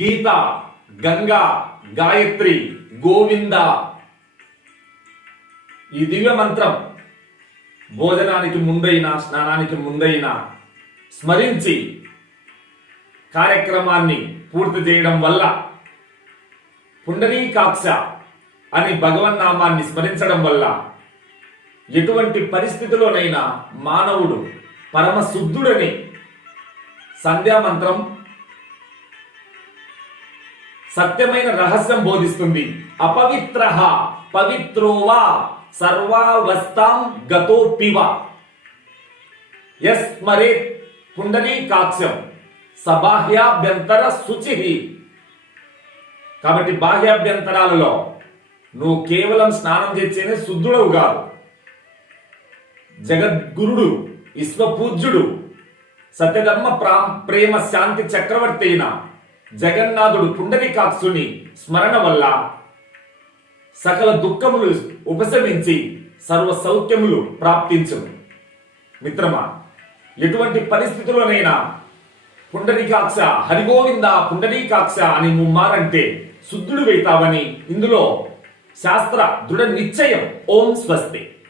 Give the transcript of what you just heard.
గీత, గంగా, గాయత్రి, గోవింద ఈ దివ్య మంత్రం భోజనానికి ముందైనా స్నానానికి ముందైనా స్మరించి కార్యక్రమాన్ని పూర్తి చేయడం వల్ల పుండరీకాక్ష అని భగవన్నామాన్ని స్మరించడం వల్ల ఎటువంటి పరిస్థితిలోనైనా మానవుడు పరమశుద్ధుడని సంధ్యామంత్రం సత్యమైన రహస్యం బోధిస్తుంది. అపవిత్ర పవిత్రోవా సర్వావస్థాం గతోపివ యస్మరేత్ పుండరీకాక్షం సబాహ్యాభ్యంతర శుచి. కాబట్టి బాహ్యాభ్యంతరాలలో నువ్వు కేవలం స్నానం చేసేనే శుద్ధుడవు కాదు. జగద్గురుడు, విశ్వపూజ్యుడు, సత్యధర్మ ప్రేమ శాంతి చక్రవర్తి అయిన జగన్నాథుడు పుండరీకాక్షుని స్మరణ వల్ల సకల దుఃఖములు ఉపశమించి సర్వ సౌఖ్యములు ప్రాప్తించును. మిత్రమా, ఎటువంటి పరిస్థితుల్లోనైనా పుండరీకాక్ష హరిగోవింద పుండరీకాక్ష అని ముమ్మారంటే శుద్ధుడు వెళ్తావని ఇందులో శాస్త్ర దృఢ నిశ్చయం. ఓం స్వస్తి.